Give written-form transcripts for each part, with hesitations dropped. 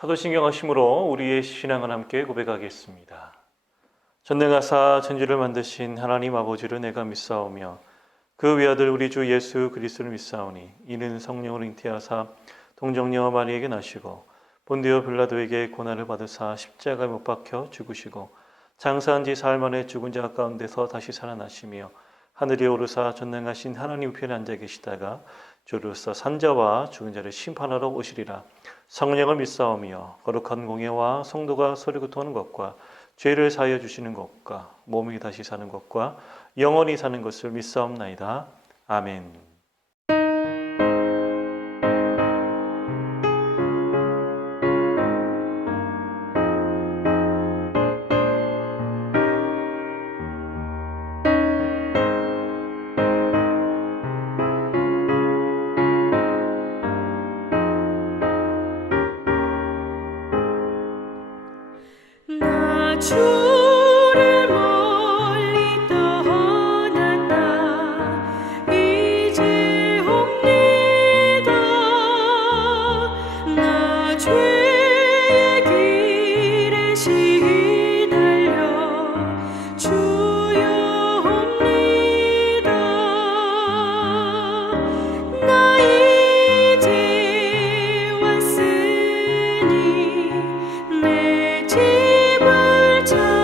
사도신경 하심으로 우리의 신앙을 함께 고백하겠습니다. 전능하사 천지를 만드신 하나님 아버지를 내가 믿사오며 그 외아들 우리 주 예수 그리스도를 믿사오니 이는 성령을 잉태하사 동정녀 마리에게 나시고 본디오 빌라도에게 고난을 받으사 십자가에 못 박혀 죽으시고 장사한 지 사흘 만에 죽은 자 가운데서 다시 살아나시며 하늘에 오르사 전능하신 하나님 우편에 앉아 계시다가 주로서 산자와 죽은 자를 심판하러 오시리라. 성령을 믿사오며 거룩한 공예와 성도가 소리고토하는 것과 죄를 사하여 주시는 것과 몸이 다시 사는 것과 영원히 사는 것을 믿사옵나이다. 아멘. 주를 멀리 떠났다 이제 옵니다. 나 죄의 길에 시달려 주여 옵니다. 나 이제 왔으니 내 집을 찾아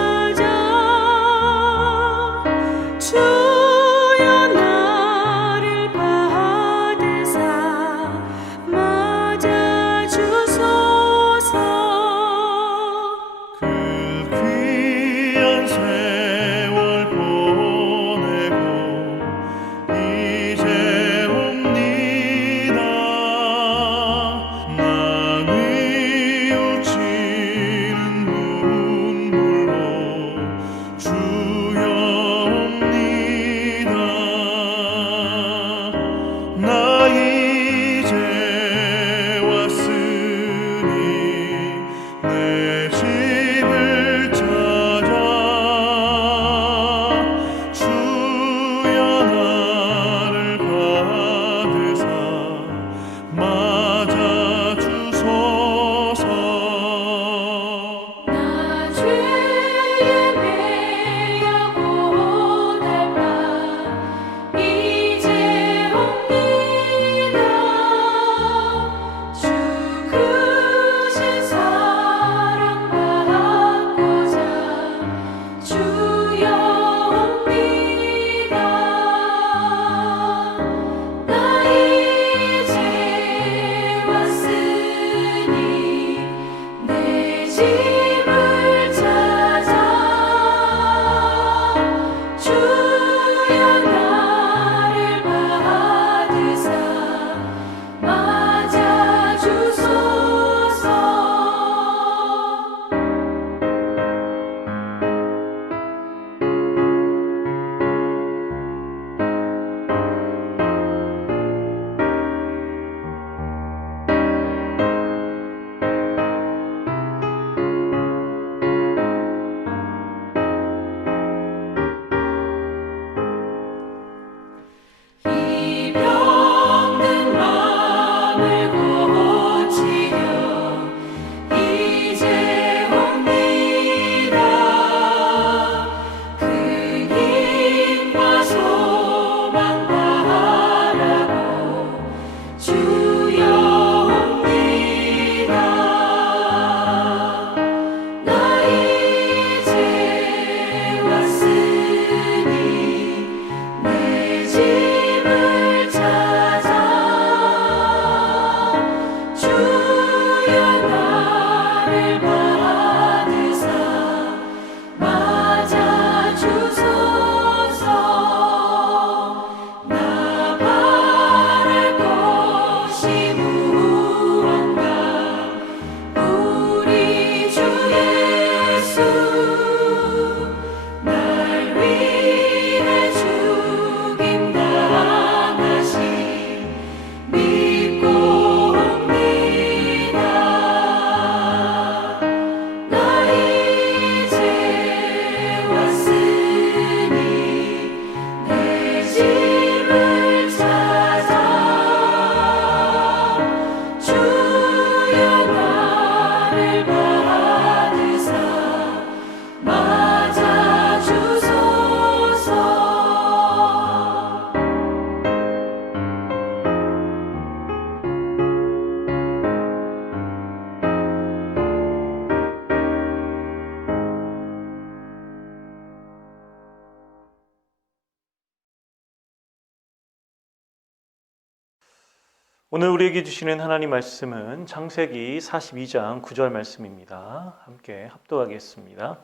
오늘 우리에게 주시는 하나님 말씀은 창세기 42장 9절 말씀입니다. 함께 합독하겠습니다.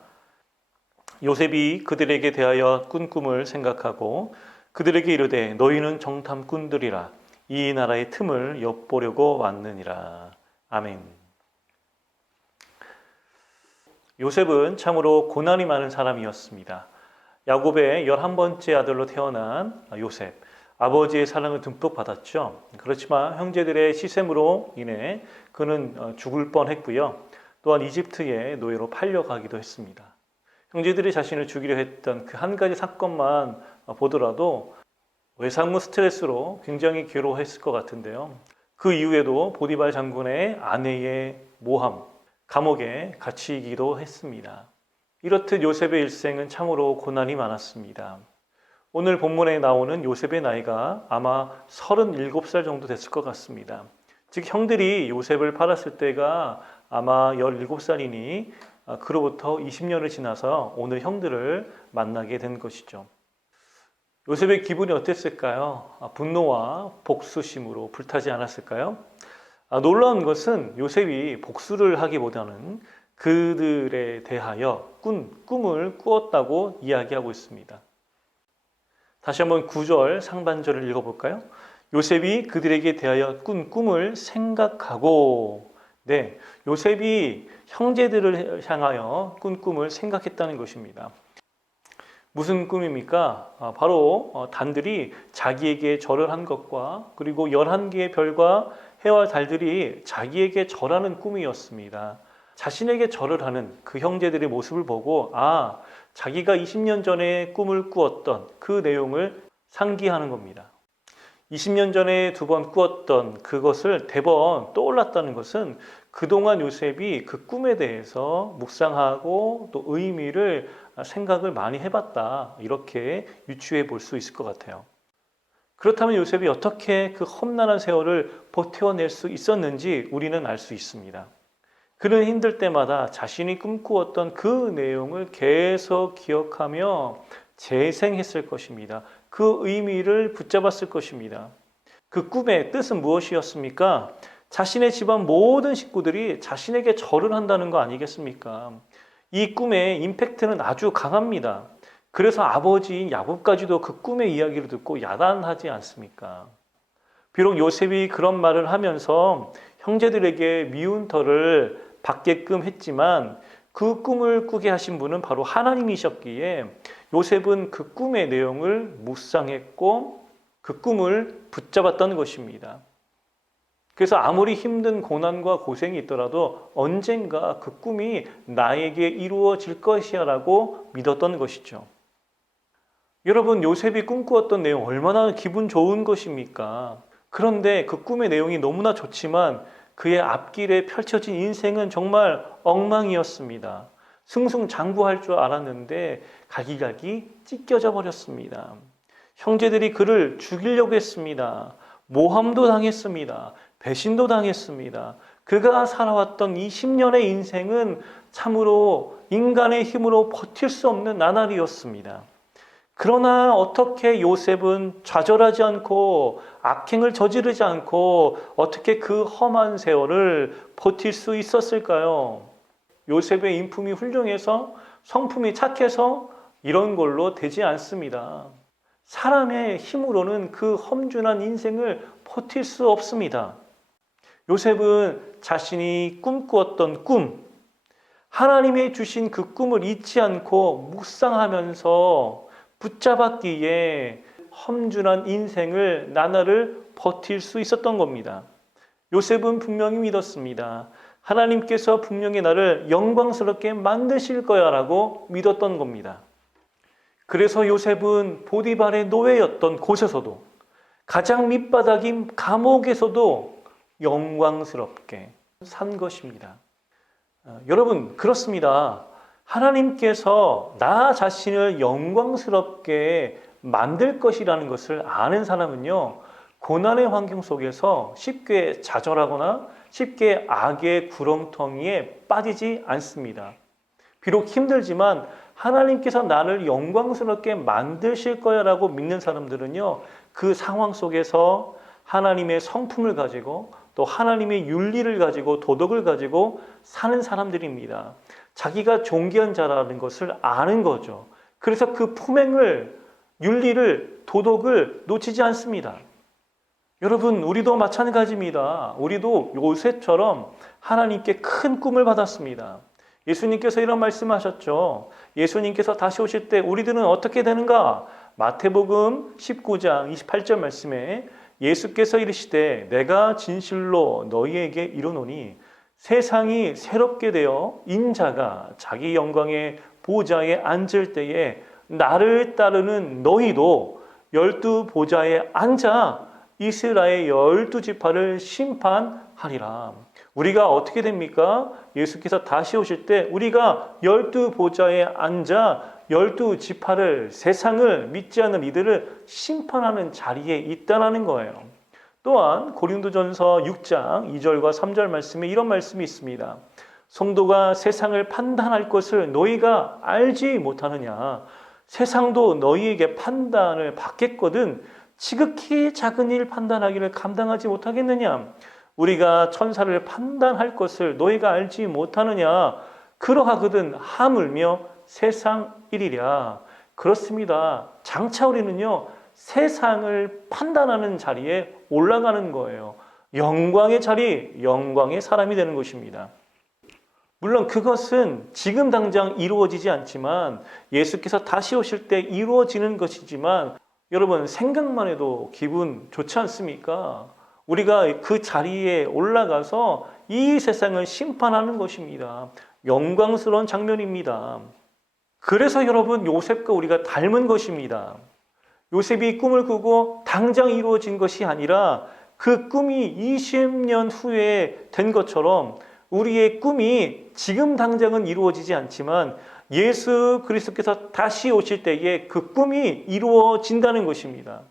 요셉이 그들에게 대하여 꾼 꿈을 생각하고 그들에게 이르되 너희는 정탐꾼들이라 이 나라의 틈을 엿보려고 왔느니라. 아멘. 요셉은 참으로 고난이 많은 사람이었습니다. 야곱의 11번째 아들로 태어난 요셉. 아버지의 사랑을 듬뿍 받았죠. 그렇지만 형제들의 시샘으로 인해 그는 죽을 뻔했고요. 또한 이집트의 노예로 팔려가기도 했습니다. 형제들이 자신을 죽이려 했던 그 한 가지 사건만 보더라도 외상후 스트레스로 굉장히 괴로워했을 것 같은데요. 그 이후에도 보디발 장군의 아내의 모함, 감옥에 갇히기도 했습니다. 이렇듯 요셉의 일생은 참으로 고난이 많았습니다. 오늘 본문에 나오는 요셉의 나이가 아마 37살 정도 됐을 것 같습니다. 즉 형들이 요셉을 팔았을 때가 아마 17살이니 그로부터 20년을 지나서 오늘 형들을 만나게 된 것이죠. 요셉의 기분이 어땠을까요? 분노와 복수심으로 불타지 않았을까요? 놀라운 것은 요셉이 복수를 하기보다는 그들에 대하여 꿈을 꾸었다고 이야기하고 있습니다. 다시 한번 9절 상반절을 읽어볼까요? 요셉이 그들에게 대하여 꾼 꿈을 생각하고, 네, 요셉이 형제들을 향하여 꾼 꿈을 생각했다는 것입니다. 무슨 꿈입니까? 바로 단들이 자기에게 절을 한 것과 그리고 11개의 별과 해와 달들이 자기에게 절하는 꿈이었습니다. 자신에게 절을 하는 그 형제들의 모습을 보고 자기가 20년 전에 꿈을 꾸었던 그 내용을 상기하는 겁니다. 20년 전에 2번 꾸었던 그것을 대번 떠올랐다는 것은 그동안 요셉이 그 꿈에 대해서 묵상하고 또 의미를 생각을 많이 해봤다, 이렇게 유추해 볼 수 있을 것 같아요. 그렇다면 요셉이 어떻게 그 험난한 세월을 버텨낼 수 있었는지 우리는 알 수 있습니다. 그는 힘들 때마다 자신이 꿈꾸었던 그 내용을 계속 기억하며 재생했을 것입니다. 그 의미를 붙잡았을 것입니다. 그 꿈의 뜻은 무엇이었습니까? 자신의 집안 모든 식구들이 자신에게 절을 한다는 거 아니겠습니까? 이 꿈의 임팩트는 아주 강합니다. 그래서 아버지인 야곱까지도 그 꿈의 이야기를 듣고 야단하지 않습니까? 비록 요셉이 그런 말을 하면서 형제들에게 미운 털을 받게끔 했지만 그 꿈을 꾸게 하신 분은 바로 하나님이셨기에 요셉은 그 꿈의 내용을 묵상했고 그 꿈을 붙잡았던 것입니다. 그래서 아무리 힘든 고난과 고생이 있더라도 언젠가 그 꿈이 나에게 이루어질 것이야 라고 믿었던 것이죠. 여러분, 요셉이 꿈꾸었던 내용 얼마나 기분 좋은 것입니까? 그런데 그 꿈의 내용이 너무나 좋지만 그의 앞길에 펼쳐진 인생은 정말 엉망이었습니다. 승승장구할 줄 알았는데 갈기갈기 찢겨져 버렸습니다. 형제들이 그를 죽이려고 했습니다. 모함도 당했습니다. 배신도 당했습니다. 그가 살아왔던 이 10년의 인생은 참으로 인간의 힘으로 버틸 수 없는 나날이었습니다. 그러나 어떻게 요셉은 좌절하지 않고 악행을 저지르지 않고 어떻게 그 험한 세월을 버틸 수 있었을까요? 요셉의 인품이 훌륭해서, 성품이 착해서 이런 걸로 되지 않습니다. 사람의 힘으로는 그 험준한 인생을 버틸 수 없습니다. 요셉은 자신이 꿈꾸었던 꿈, 하나님이 주신 그 꿈을 잊지 않고 묵상하면서 붙잡았기에 험준한 인생을 나날을 버틸 수 있었던 겁니다. 요셉은 분명히 믿었습니다. 하나님께서 분명히 나를 영광스럽게 만드실 거야 라고 믿었던 겁니다. 그래서 요셉은 보디발의 노예였던 곳에서도, 가장 밑바닥인 감옥에서도 영광스럽게 산 것입니다. 여러분, 그렇습니다. 하나님께서 나 자신을 영광스럽게 만들 것이라는 것을 아는 사람은요, 고난의 환경 속에서 쉽게 좌절하거나 쉽게 악의 구렁텅이에 빠지지 않습니다. 비록 힘들지만 하나님께서 나를 영광스럽게 만드실 거야 라고 믿는 사람들은요, 그 상황 속에서 하나님의 성품을 가지고 또 하나님의 윤리를 가지고 도덕을 가지고 사는 사람들입니다. 자기가 존귀한 자라는 것을 아는 거죠. 그래서 그 품행을, 윤리를, 도덕을 놓치지 않습니다. 여러분, 우리도 마찬가지입니다. 우리도 요셉처럼 하나님께 큰 꿈을 받았습니다. 예수님께서 이런 말씀하셨죠. 예수님께서 다시 오실 때 우리들은 어떻게 되는가? 마태복음 19장 28절 말씀에 예수께서 이르시되 내가 진실로 너희에게 이르노니 세상이 새롭게 되어 인자가 자기 영광의 보좌에 앉을 때에 나를 따르는 너희도 12 보좌에 앉아 이스라엘 12지파를 심판하리라. 우리가 어떻게 됩니까? 예수께서 다시 오실 때 우리가 12 보좌에 앉아 12지파를, 세상을 믿지 않는 이들을 심판하는 자리에 있다는 거예요. 또한 고린도전서 6장 2절과 3절 말씀에 이런 말씀이 있습니다. 성도가 세상을 판단할 것을 너희가 알지 못하느냐? 세상도 너희에게 판단을 받겠거든 지극히 작은 일 판단하기를 감당하지 못하겠느냐? 우리가 천사를 판단할 것을 너희가 알지 못하느냐? 그러하거든 하물며 세상 일이랴. 그렇습니다. 장차 우리는요, 세상을 판단하는 자리에 올라가는 거예요. 영광의 자리, 영광의 사람이 되는 것입니다. 물론 그것은 지금 당장 이루어지지 않지만 예수께서 다시 오실 때 이루어지는 것이지만 여러분, 생각만 해도 기분 좋지 않습니까? 우리가 그 자리에 올라가서 이 세상을 심판하는 것입니다. 영광스러운 장면입니다. 그래서 여러분, 요셉과 우리가 닮은 것입니다. 요셉이 꿈을 꾸고 당장 이루어진 것이 아니라 그 꿈이 20년 후에 된 것처럼 우리의 꿈이 지금 당장은 이루어지지 않지만 예수 그리스도께서 다시 오실 때에 그 꿈이 이루어진다는 것입니다.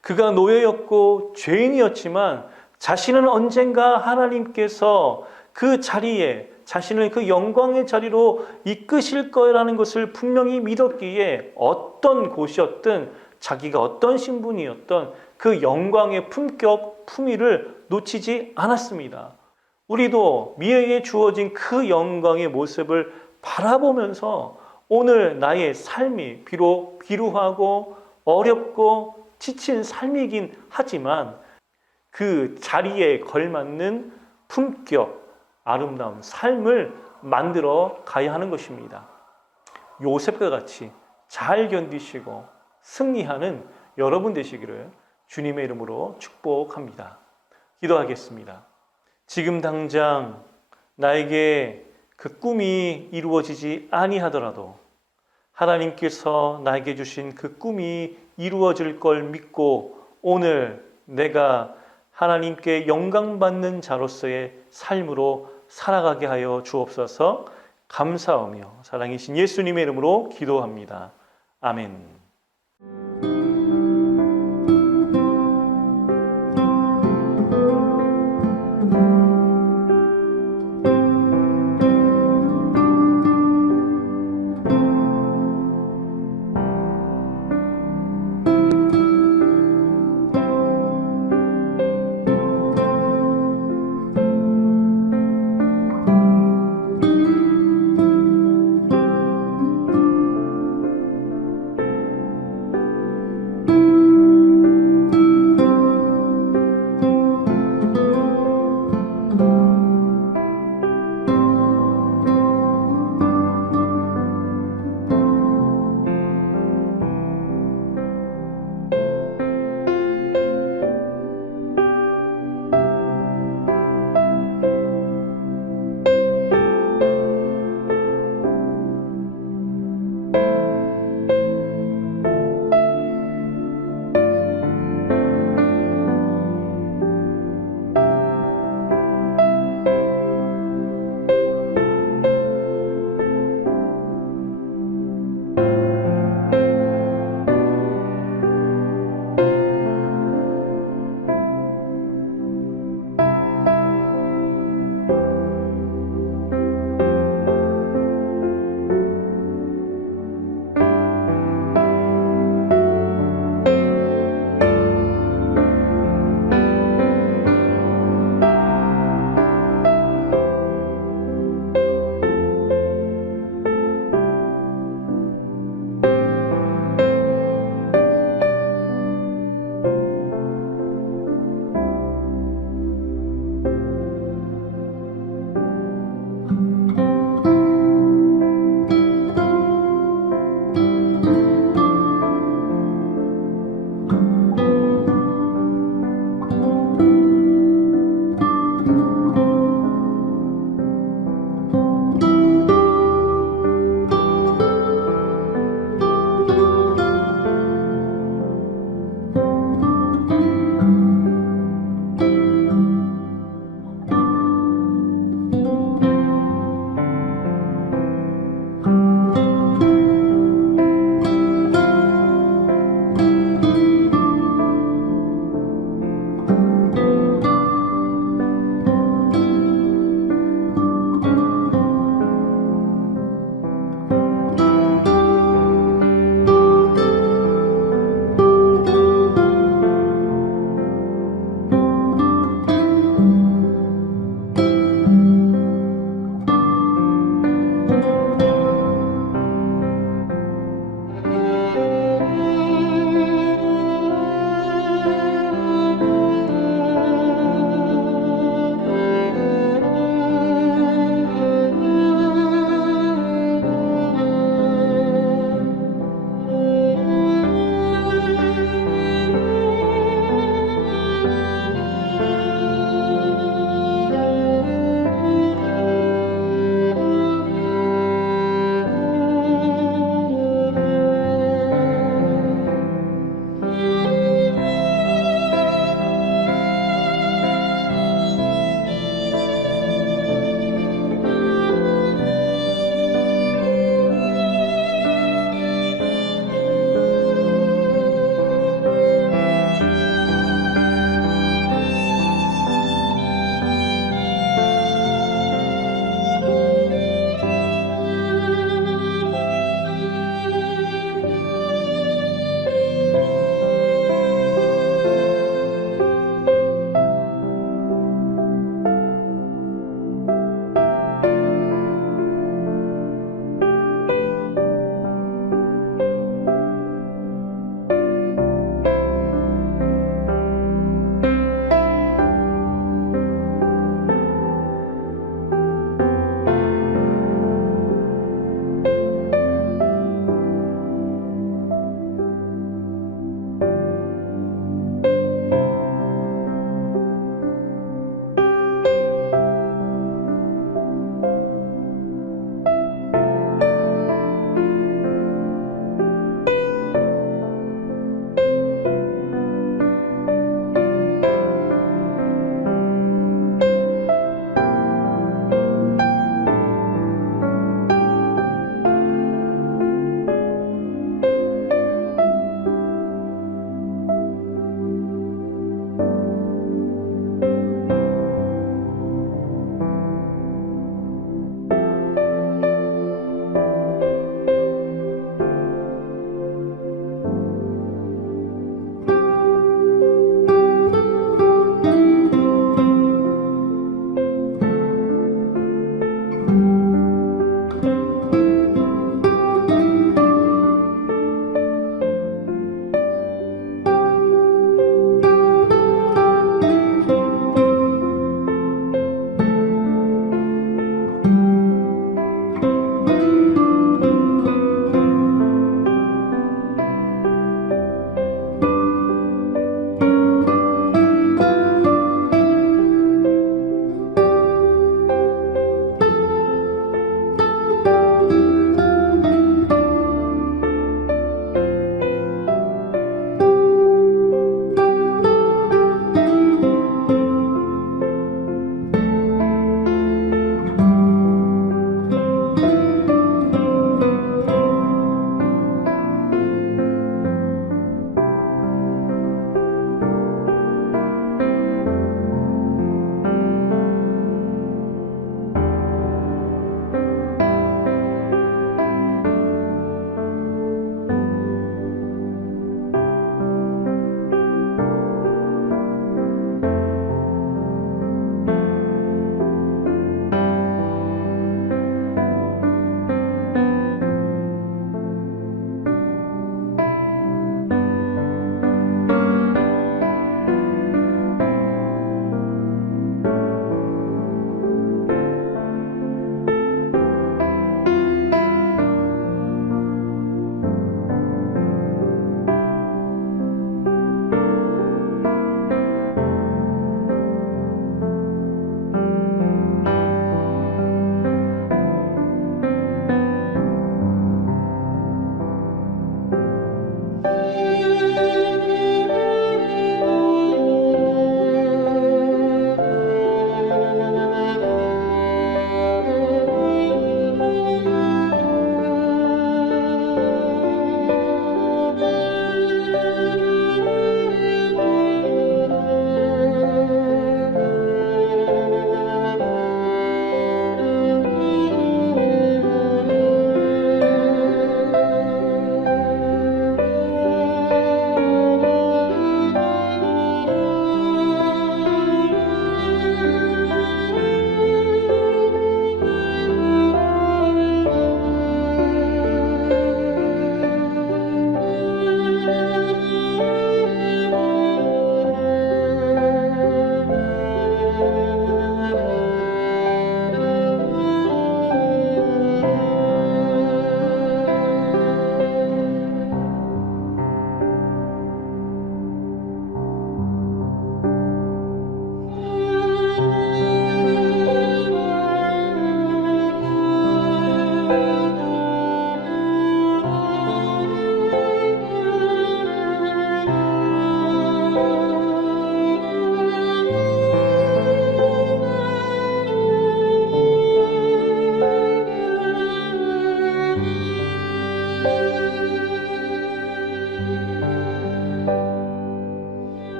그가 노예였고 죄인이었지만 자신은 언젠가 하나님께서 그 자리에 자신을 그 영광의 자리로 이끄실 거라는 것을 분명히 믿었기에 어떤 곳이었든 자기가 어떤 신분이었던 그 영광의 품격, 품위를 놓치지 않았습니다. 우리도 미래에 주어진 그 영광의 모습을 바라보면서 오늘 나의 삶이 비록 비루하고 어렵고 지친 삶이긴 하지만 그 자리에 걸맞는 품격, 아름다운 삶을 만들어 가야 하는 것입니다. 요셉과 같이 잘 견디시고 승리하는 여러분 되시기를 주님의 이름으로 축복합니다. 기도하겠습니다. 지금 당장 나에게 그 꿈이 이루어지지 아니하더라도 하나님께서 나에게 주신 그 꿈이 이루어질 걸 믿고 오늘 내가 하나님께 영광받는 자로서의 삶으로 살아가게 하여 주옵소서. 감사하며 사랑이신 예수님의 이름으로 기도합니다. 아멘.